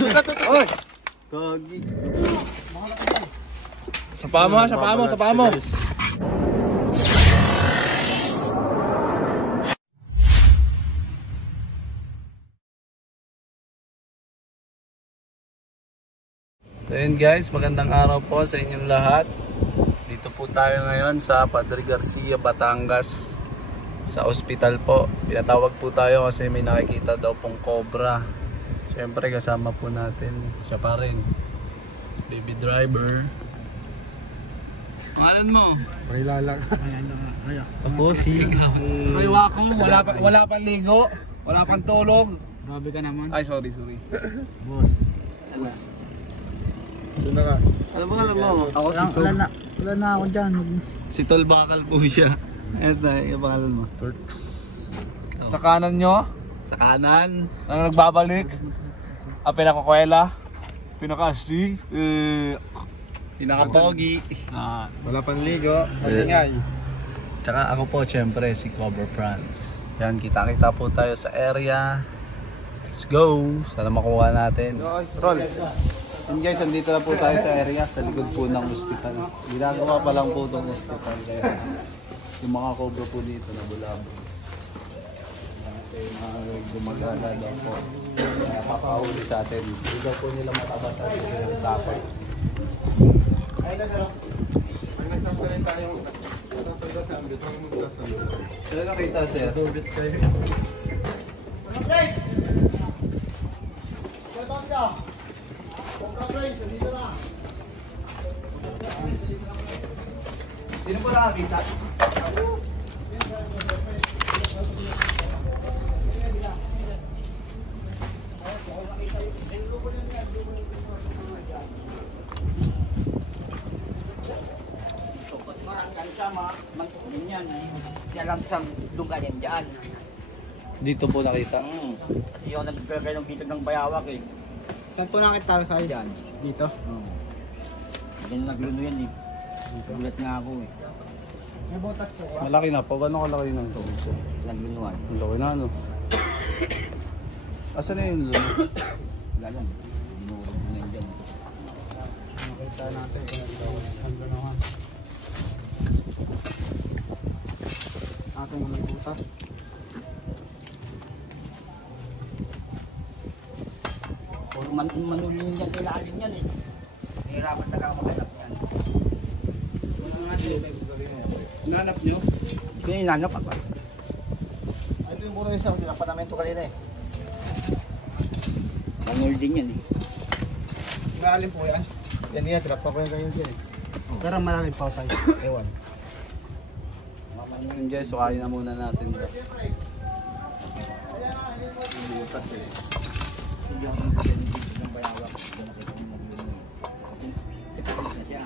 Oy! Gagi. Sa paa mo. So yun guys, magandang araw po sa inyong lahat. Dito po tayo ngayon sa Padre Garcia, Batangas, sa ospital po. Pinatawag po tayo kasi may nakikita daw pong cobra. Siyempre kasama po natin siya pa rin, baby driver. Pangalan mo? Pakilala. Ako si Wako, wala pang ligo, wala pang tulog. Grabe ka naman. Ay, sorry. Boss. Sino ka? Ano ba alam mo? Ako si Sob. Wala na ako dyan. Si Tol Bakal po siya. Eto, yung pangalan mo? Turks. Sa kanan nyo, Sa kanan. ang nagbabalik, ang pinakakwela, pinaka-astig, Pinaka-pogi. wala pang ligo, malingay. Tsaka ako po syempre si Cobra Franz. Yan, kita-kita po tayo sa area. Let's go. Sana makuha natin. Roll. And guys, andito na po tayo sa area, sa likod po ng hospital. Ginagawa pa lang po itong hospital. Kaya yung mga cobra po dito na bulabo. Gumagana daw po. Kaya papahuli sa atin. Hindi daw po nila matabatan yung dapat. Ay na sir. Pag nagsasalita yung nagsasalita sa ambit, ang magsasalita. Sila nakita sir? Dubit kayo. Okay! Welcome ka! Sino po nakakita? Yan lang isang lugar yan dyan. Dito po nakita. Kasi yung nagpagay ng bitag ng bayawak eh. Saan po nakita kayo dyan? Dito? Diyan nagluno yan eh. Gulat nga ako eh. May botas po ka? Malaki na po. Gano'ng kalaki ng tubig sir? Naglunuan. Ang laki na ano? Asan na yung luno? Wala lang. Binurog na yan dyan. Nakita natin kung ang lunuhan. Atin yung may botas. Puro manulin yan. Kailangan yan eh. Hirapan na ka maghanap yan. Nanap nyo? Kaya inanap ako. Ay, ito yung puro isang pinapanamento kanina eh. Manul din yan eh. Malalim po yan. Yan yan, trap pa ko yung ganyan dyan eh. Pero malalim pa tayo. Ewan. Yun guys, sukayin na muna natin. Butas eh. Hindi ako nagpagay ng bitag ng bayawak. Diyan nakita ko nagluno. Ito na siya.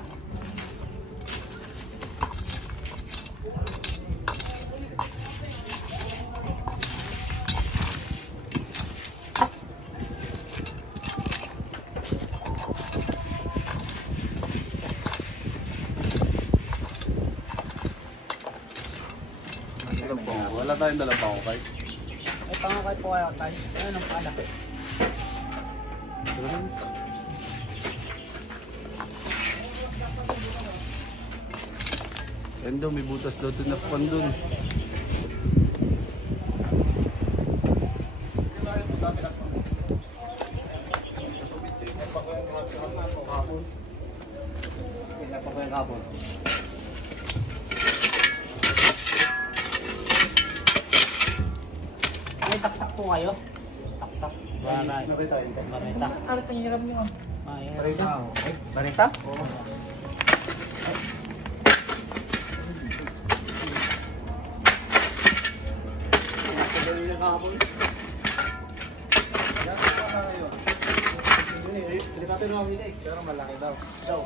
Wala tayong dalang pangukay. May pangakay po kayo tayo. Ayun ang pala. Endo, may butas daw doon na pan doon. May taktak po kayo? Taktak. Nakita yun. Marita. Ano itong hirap nyo? Marita? Marita? Oo. Nakadali na kahapon. Yan, ito pa ngayon. Hindi natin namin eh. Pero malaki daw. Daw.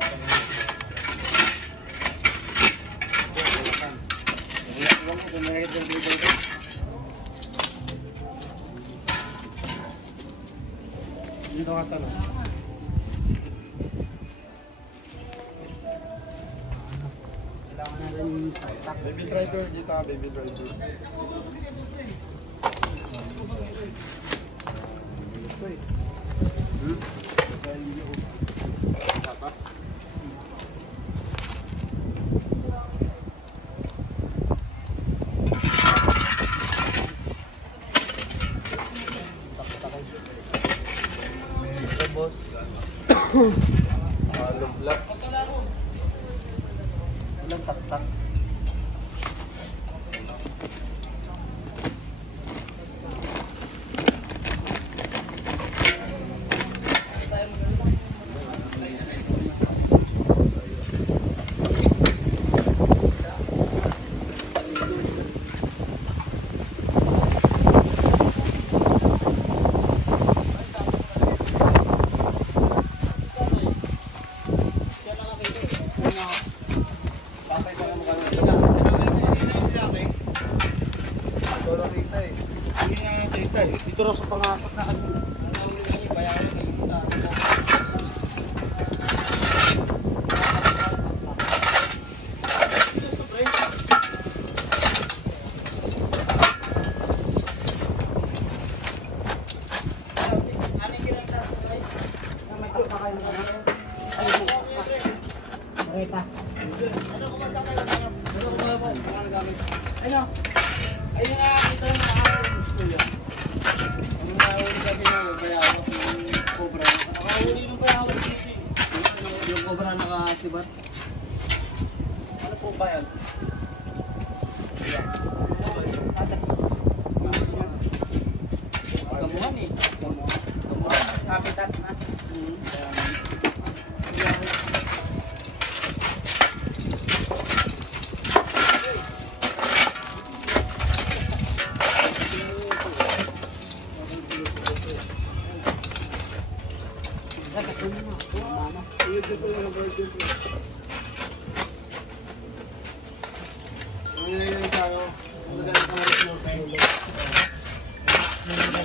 Dito ka tanong. Kailangan na rin yung taktak. Baby driver, kita baby driver. boss. Hollow block. Walang tak-tak. Dito raw sa pangapat na ano. Bayaran ng isa. Ano? Ayun nga, ito yung nakakawin gusto yun. Ang nakawin kasi na bayawak yung cobra. Nakawin yung bayawak dito. Yung cobra nakasibat. Ano po ba yan? Gamuhan eh. Gamuhan. Habitat na.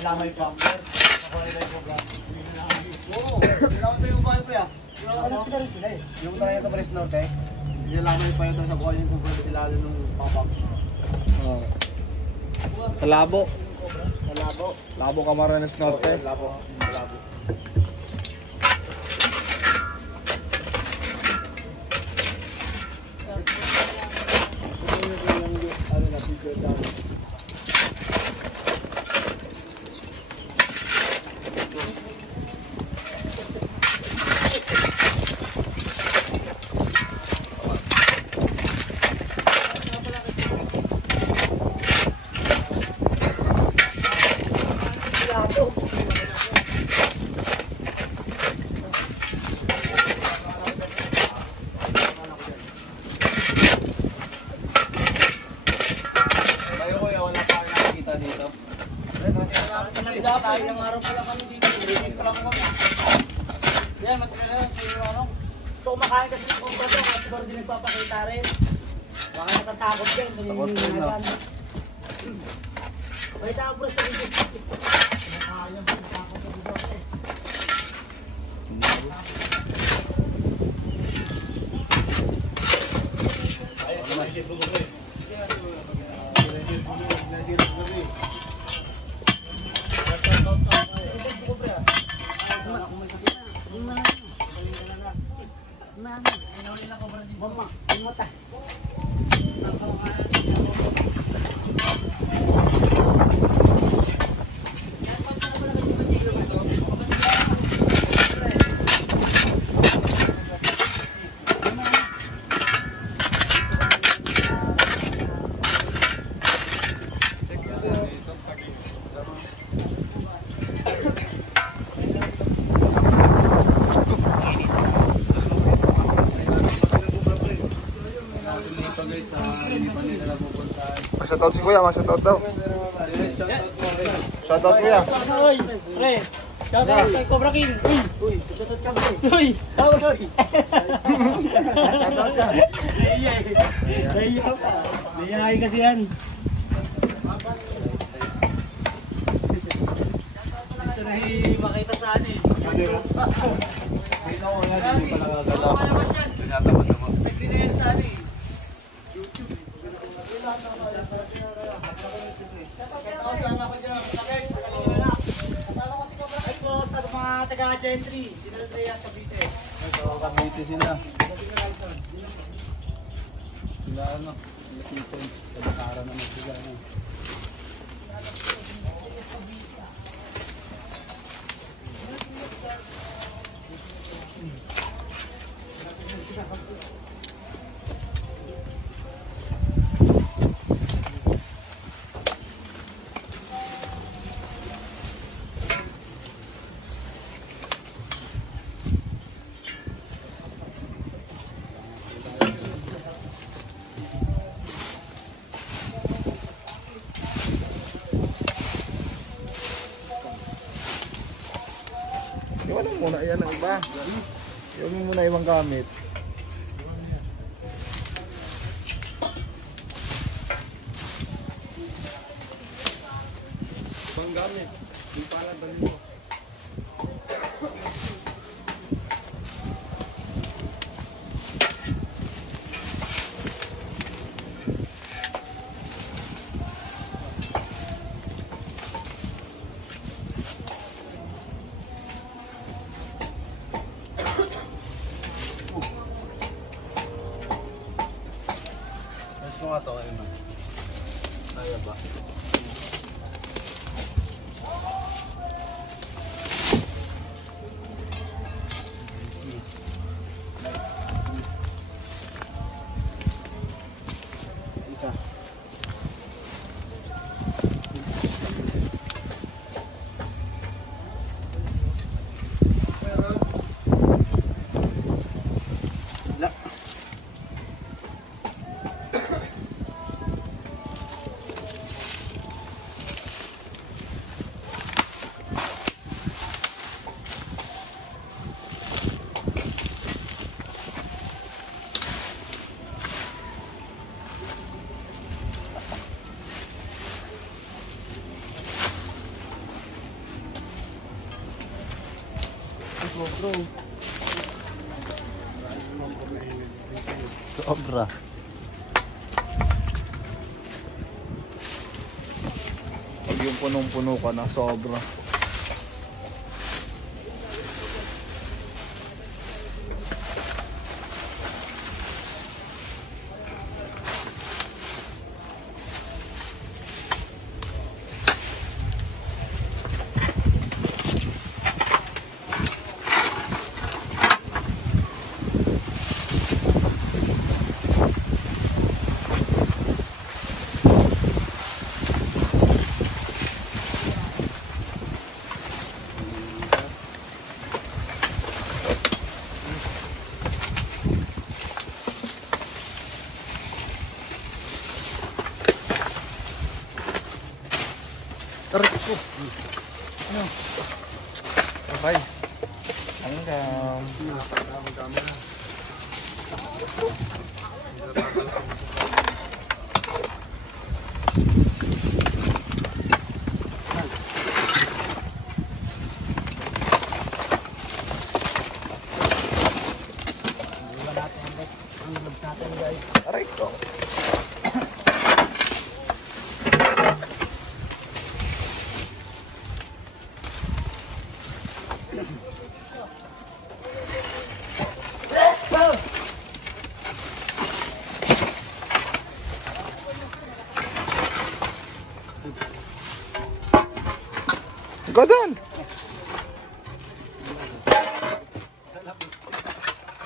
Lamay pa. Ako ay may program. Oo, kailangan pa yung buhay pa yan. Yung tayo ka Paris Norte, nilamay pa yun sa kuha yung program sila nung pop-up. Kalabo. Malabo. Labo Camarines Norte. Malabo. Malabo. Ilang araw pa lang kami dito. 3 days pa lang kami. Yan, magkakaroon. Ito kumakain kasi ng kumpra to. At siguro din nagpapakita rin. Baka natatakot yan. Takot rin na. Pakita ang bro sa video. Nakakaya ba? Takot sa video. Shoutout si Kuya, shoutout daw. Shoutout Kuya. Uy, pre. Shoutout kay Cobra King. Uy, shoutout ka pre. Uy, tawag uy. Shoutout ka. Naiya pa. Naiyain kasi yan. Gusto na makita saan eh. Ikaw nga, hindi pa nakagalaw. Tinatamad naman. Nagdinayan saan eh. Sa mga taga-gentry, sinalaya sa Cavite. Cavite sila. Sila ano, dito, pagkakara naman sila. Iwan mo muna, yan ang iba. Iwan mo muna ibang gamit. Ibang gamit. Yung pala, balik mo. Gusto nga ito kayo na. Kaya ba? Isa. Sobra. Pag yung punong-puno ka na, sobra. Tarik ko. Ano? Okay. Hanggang. Tarik ko. Go doon!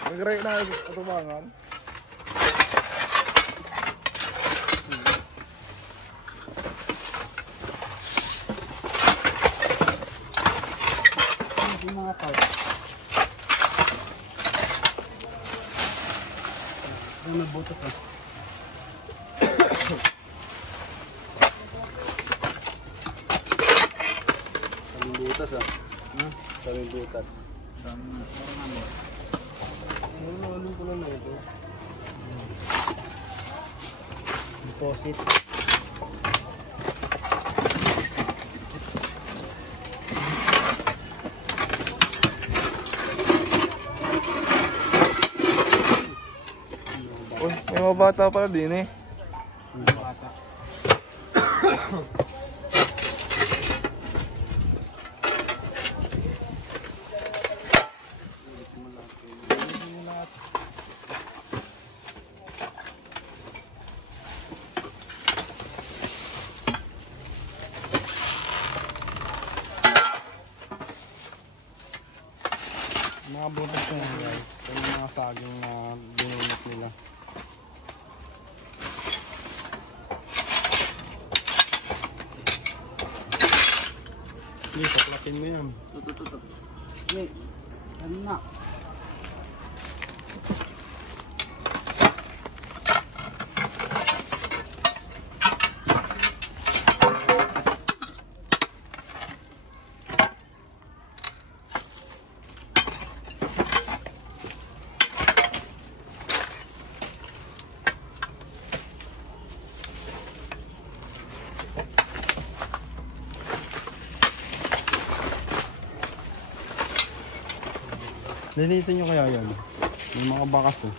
Nag-right na ako tumangan. Yung mga tao. Yung nagbutot na. Butas ah. Sabi butas. Ano ko lang ito? Deposit. Uy, may mga bata pala din eh. Bata. Mga butas na yan guys. Ito yung mga saging na binunot nila. Hindi, saklatin mo yan. Tutututu. Wait. Ano na? Linisin nyo kaya yan. May mga bakas eh.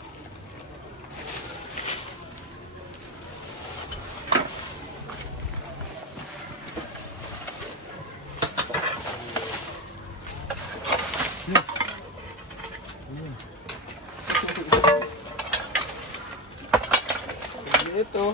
Ito.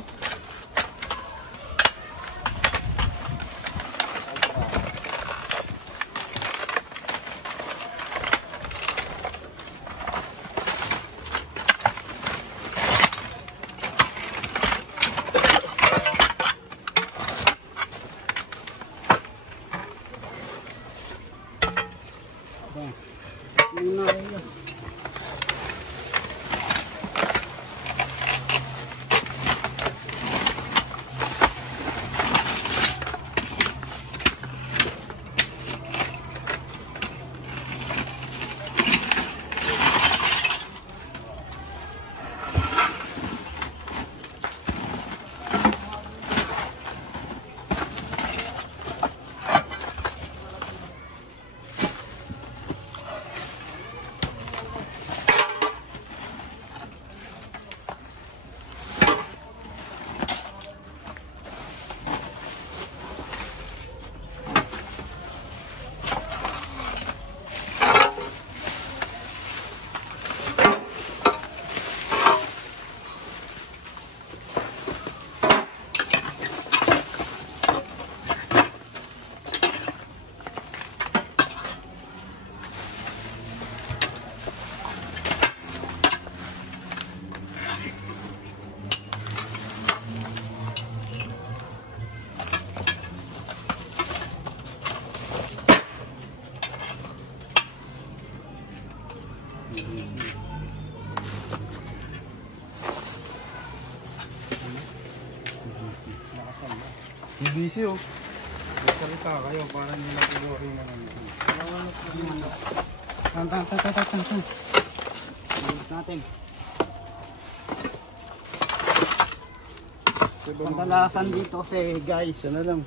BBC oh. Salita kayo para hindi na pigori na naman. Tan. Natin. Pantalasan dito kasi guys, ano lang.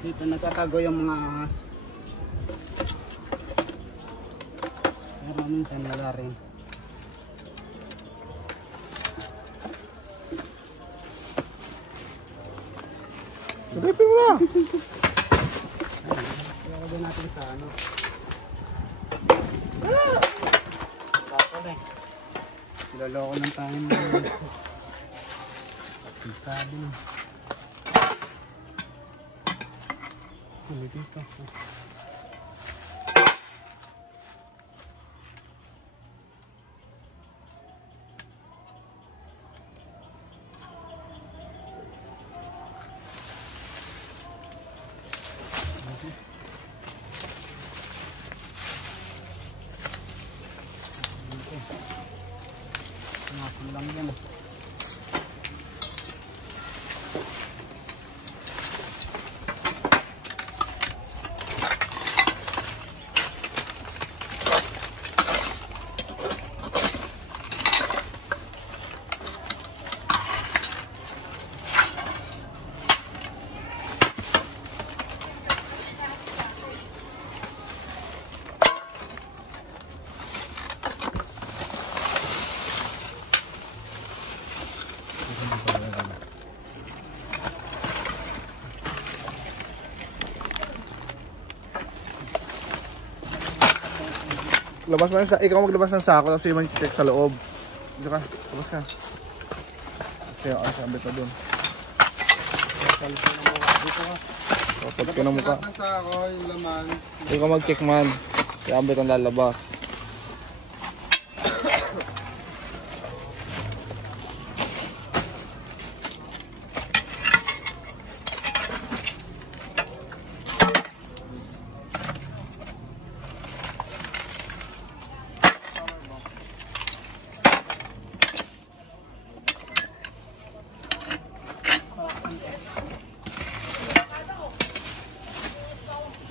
Dito nagtatago yung mga ahas. Pero minsan wala rin. Ripin mo na! Ilagay natin sa ano. Tapos eh. Iloloko ng tayo mo. Sabi na. Ulitis ako. Lang yan. Labas mo sa ikaw maglabas ng sako tapos yung check sa loob. Dito ka, labas ka. Kasi ang sabit na doon. Kapag ka na mukha. Sa ako yung laman. Ikaw mag-check man. Sabit ang lalabas.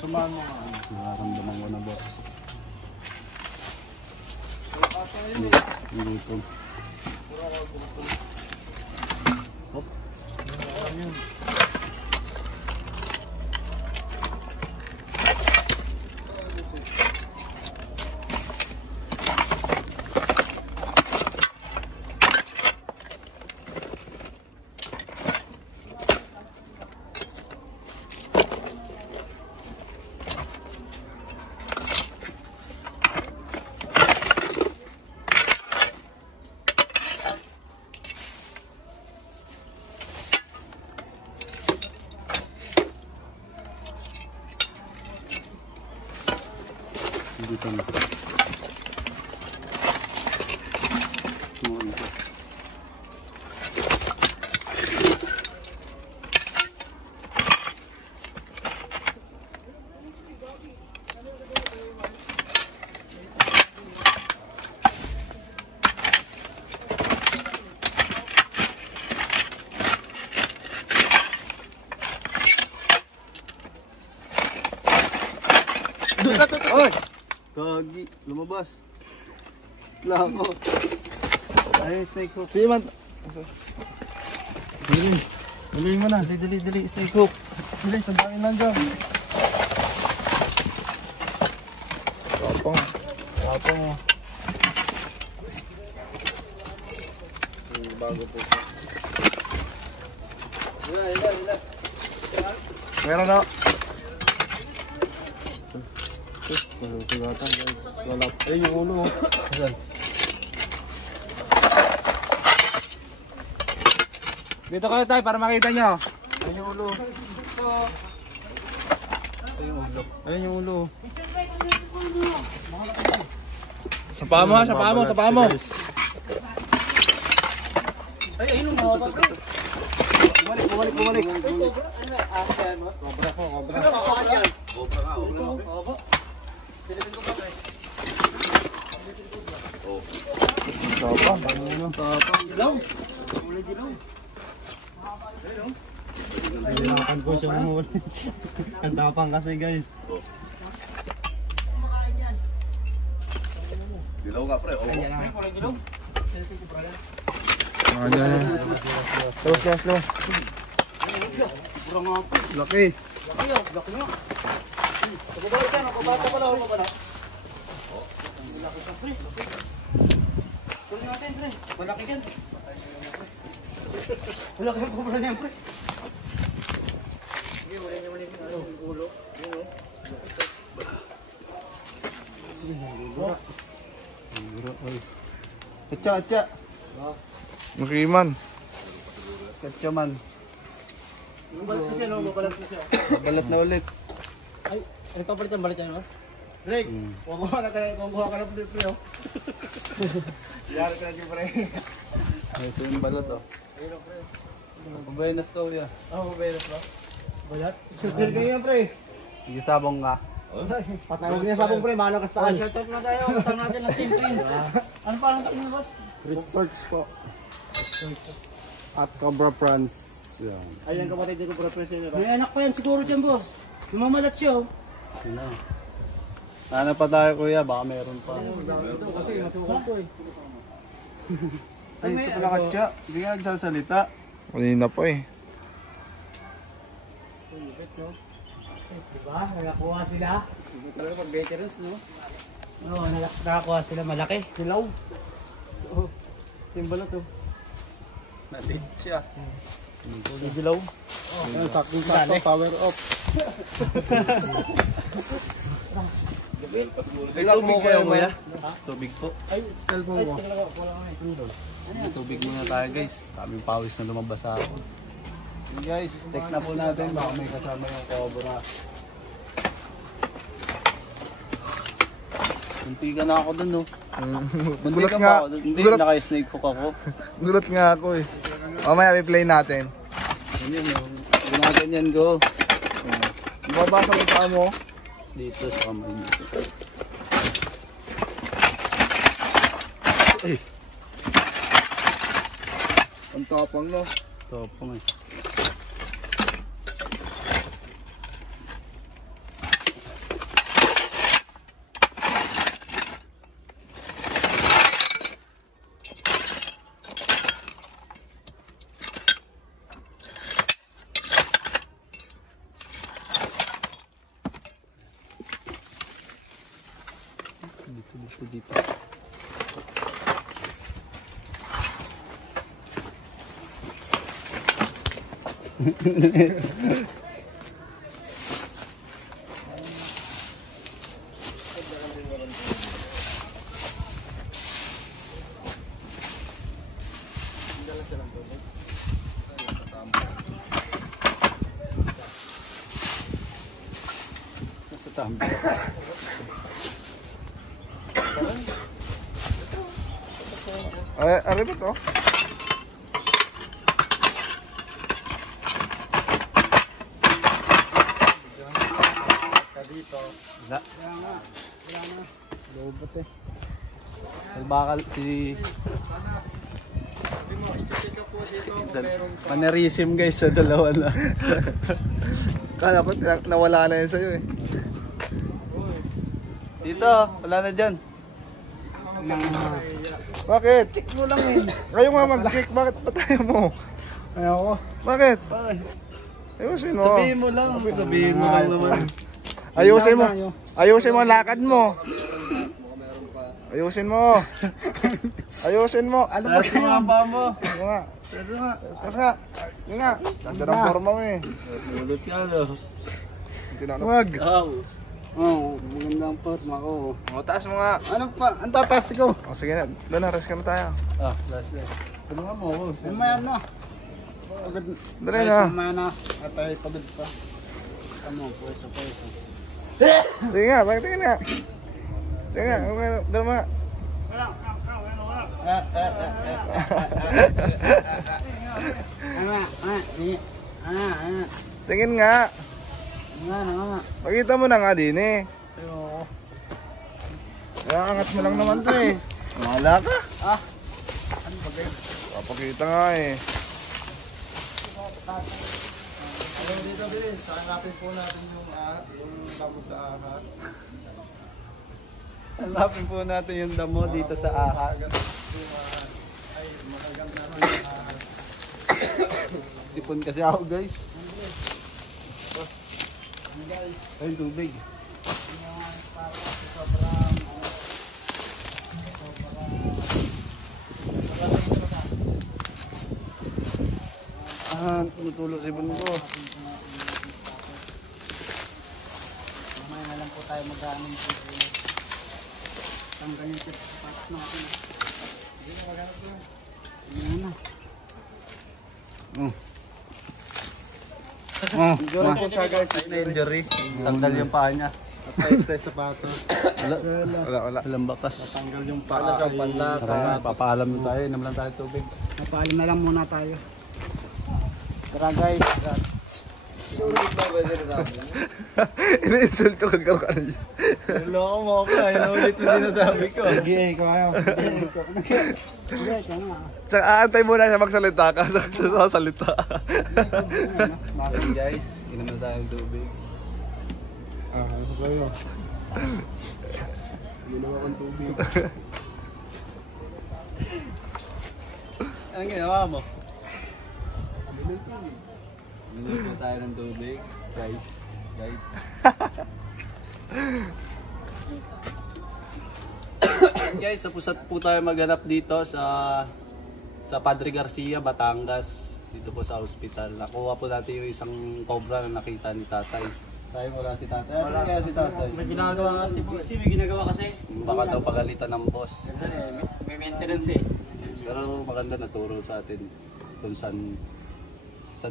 Sumaan mo ka. Nakaramdaman ko na ba? Hindi ito. Hop. Dito na. Oy! Gagi, lumabas. Lako. Ay, snake hook. Sige man. Dali mo na. Dali, snake hook. Dali, sandakin lang dyan. Tapang. Bago po. Meron na. Sigatan guys. Wala. Ay, yung ulo. Dito kayo tayo para makita nyo. Ayun yung ulo. Ayun yung ulo. Sa paa mo. Ay, ayun ang mga pag. Bumalik. Ang tapang kasi guys. Dilaw nga pre. Los. Laki. Bata pala ako pala. Malaki yan. Malaki ang kubra niyan, pre. Sige, wala niya yung ulo. Atya. Makiman. Atya man. Balat ko siya. Balat na ulit. Ay, ano pa palit ang balik yan, mas? Drake, kukuha ka na pre. Yari ka na pre. Ito yung balat oh. Pabaynas to ya. Mabayas ba? Balat? Subil ganyan pre. Sige sabong ka. Patawag niya sabong pre, mano kas taas. Shout out na tayo, kasama natin ang Team Prince. Ano pa ang team, boss? Restorks po. At Cobra Prawns. Ayan kapatid ni Cobra Prawns yun. May anak pa yan siguro dyan, boss. Lumamalat siya, oh. Sino? Sana pa tayo kuya, baka meron pa. Kasi masukal to, eh. Ay, ito pala katya. Hindi nga nagsasalita. Kanina pa eh. Diba? Nakakuha sila. Talaga pag veterans, no? Oo, nakakuha sila. Malaki. Dilaw. Oo. Yung balat, oh. Nadid siya. Dilaw. Ayan, sakto, power off. May tubig kayo kuya? Tubig po. Ay, Cellphone mo. tingnan ko. Wala kami. May tubig muna tayo guys. Kaming pawis na lumabas ako. Okay, guys, check na po natin. Baka may kasama yung cobra. Munti ka na ako dun, no? Munti Gulat ka nga. ba ako dun? Hindi, Gulat. naka-snake hook ako. Gulat nga ako eh. Mamaya i-play natin. Yan yun, no? Ginaganyan ko. Babasa mo paa mo. Dito sa kamay nito. Ay, Ang tapang no. topong eh. Dito. Sa tambo. Ari ba to? Lobot eh. Bakal si Sabi mo, i-check up po dito kung meron pa. Mannerism guys sa dalawa na. Kala ko nawala na yun sa'yo eh. Dito, wala na dyan. Bakit? Check mo lang eh. Kayo nga mag-check, bakit patayo mo? Ayoko. Bakit? Ayusin mo. Sabihin mo lang. Sabihin mo lang naman. Ayusin mo. Ayusin mo ang lakad mo. Ayusin mo. Ayusin mo. Ano ba Taas mo nga pa mo. Ano nga? Taas mo nga. Tapos nga. Yun nga. Ganda ng forma mo eh. Ulot ka no. Tinanong. Oo, magandang forma ko. O, taas mo nga. Ano pa? Ang tatas ko. O, sige na. Doon na, rest ka na tayo. Ah, last na. Tulungan mo ako. Mamaya na. Pagod. Dali na. Mamaya na. At ay pagod pa. Tama, pweso. Sige nga, bakit tingin nga? Sige nga, doon mo nga. Tingin nga. Pakita mo na nga din eh. Angat mo lang naman to eh. Wala ka. Ano ba guys? Papakita nga eh. Dito din, hanapin po natin yung damo sa ahas. Hanapin po natin yung damo dito sa ahas. Ay, magaganda rin yung ahas. Sipon kasi ako guys. Guys, Ay, tubig. Ah, tumutulo sipon ko. mamaya na lang po tayo mag-aanong po. Tanggalin yung patas natin. Hindi na. Siguro po siya guys. Injury. Tanggal yung paa niya. At tayo sapatos. Wala. Walang bakas. Tanggal yung paa. Tara, papaalam na tayo. Inom lang tayo tubig. Napaalim na lang muna tayo. Tara guys. Ina-insulto ka karo ka na. Loko mo ako. Ayaw ulit yung sinasabi ko. Sige, ikaw ayaw. Sige, ikaw na. Aantay mo na siya magsalita ka sa salita. Okay guys, inom na tayo tubig. Ano ba yun? Ginawa kong tubig. Anong ginawa mo? Inom na tayo ng tubig. Guys. Guys, tapos po tayo maghanap dito sa Padre Garcia, Batangas. Dito po sa ospital. Nakuha po natin yung isang cobra na nakita ni tatay. Tayo wala si tatay. Saan kaya si tatay? May ginagawa kasi po. May ginagawa kasi. Baka daw pagalitan ng boss. May maintenance eh. Pero maganda naturo sa atin kung saan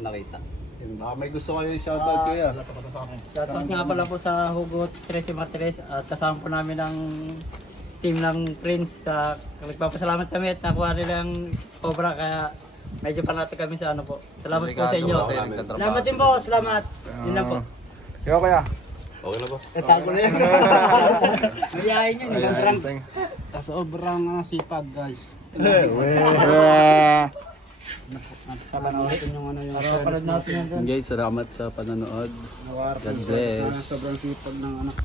nakita. Baka may gusto kayo i-shoutout kuya. Shoutout nga pala po sa Hugot 13 Martires at kasama po namin ang team ng Prince sa nagpapasalamat kami at nakuha nilang cobra kaya medyo panate kami sa ano po. Salamat po sa inyo. Salamat din po, salamat. Yun lang po. Ikaw kaya? Okay na boss. Tago na yan. Mayayain yun. Sobrang sipag guys. Napapanood natin yung ano yung Parad natin yan. Guys, salamat sa panonood. nawar. God bless. Sobrang sipag ng anak.